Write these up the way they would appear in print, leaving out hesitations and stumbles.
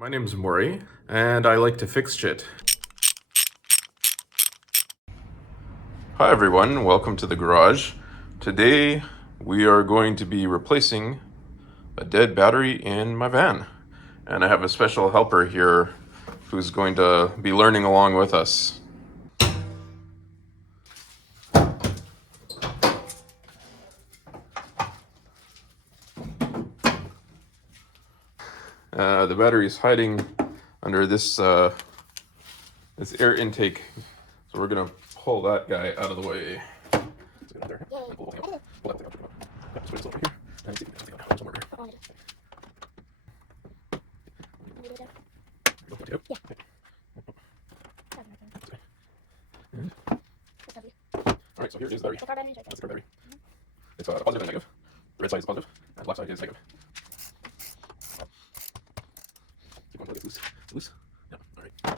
My name's Maury, and I like to fix shit. Hi everyone, welcome to the garage. Today we are going to be replacing a dead battery in my van. And I have a special helper here who's going to be learning along with us. The battery is hiding under this this air intake, so we're gonna pull that guy out of the way. Alright, so here is the battery. That's the battery. It's positive and negative. The red side is positive, and the left side is negative. Keep going until it gets loose. Yeah, alright. There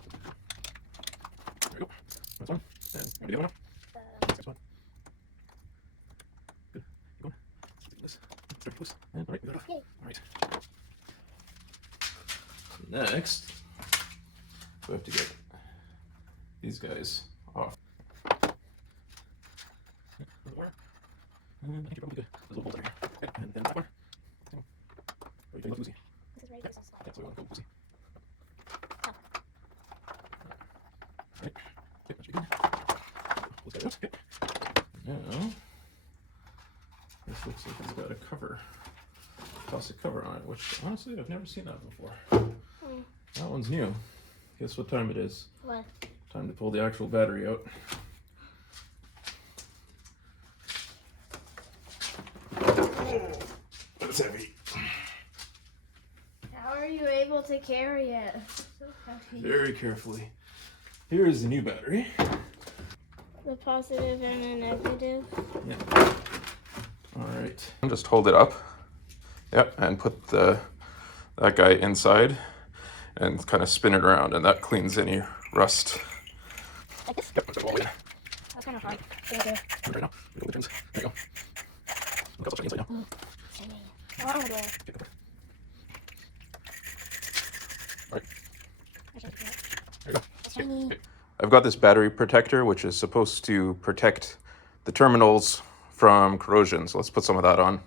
we go. That's one. And maybe the other one now. Next one. Good. Keep going. Let's do this. Start to loose. And alright, we got it off. Alright. Next, we have to get these guys off. And I think you're probably good. There's a little bolt under here. Okay, and then that one. Oh, you're doing woozy. This is right. Yeah, so we want to go woozy. Right. Okay, that's good. Pull this guy out. Okay. Now, this looks like it's got a cover. Plastic cover on it, which honestly I've never seen that before. That one's new. Guess what time it is? What? Time to pull the actual battery out. That's heavy. How are you able to carry it? So heavy. Very carefully. Here is the new battery. The positive and the negative. Yeah. All right. Just hold it up. Yep, and put that guy inside and kind of spin it around, and that cleans any rust. Like this? Yep, put it all the way in. That's kind of hard. Okay. Right now. There you go. Look outside inside now. I want to do it. Okay, go for it. All right. There you go. Shiny. Okay. I've got this battery protector, which is supposed to protect the terminals from corrosion. So let's put some of that on.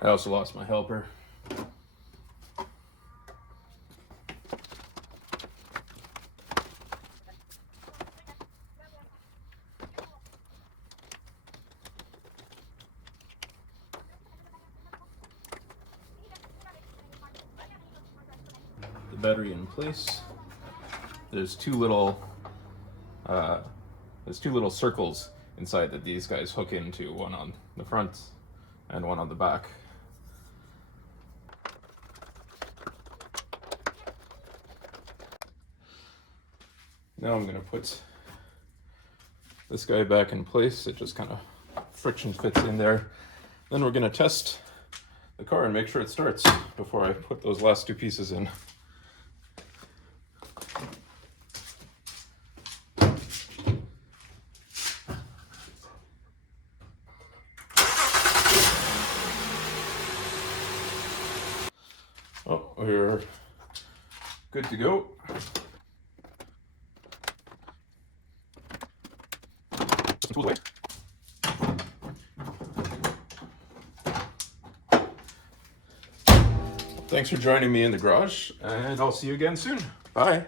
I also lost my helper. The battery in place. There's two little circles inside that these guys hook into, one on the front and one on the back. Now I'm going to put this guy back in place. It just kind of friction fits in there. Then we're going to test the car and make sure it starts before I put those last two pieces in. Oh, we're good to go. Tool away. Thanks for joining me in the garage, and I'll see you again soon. Bye.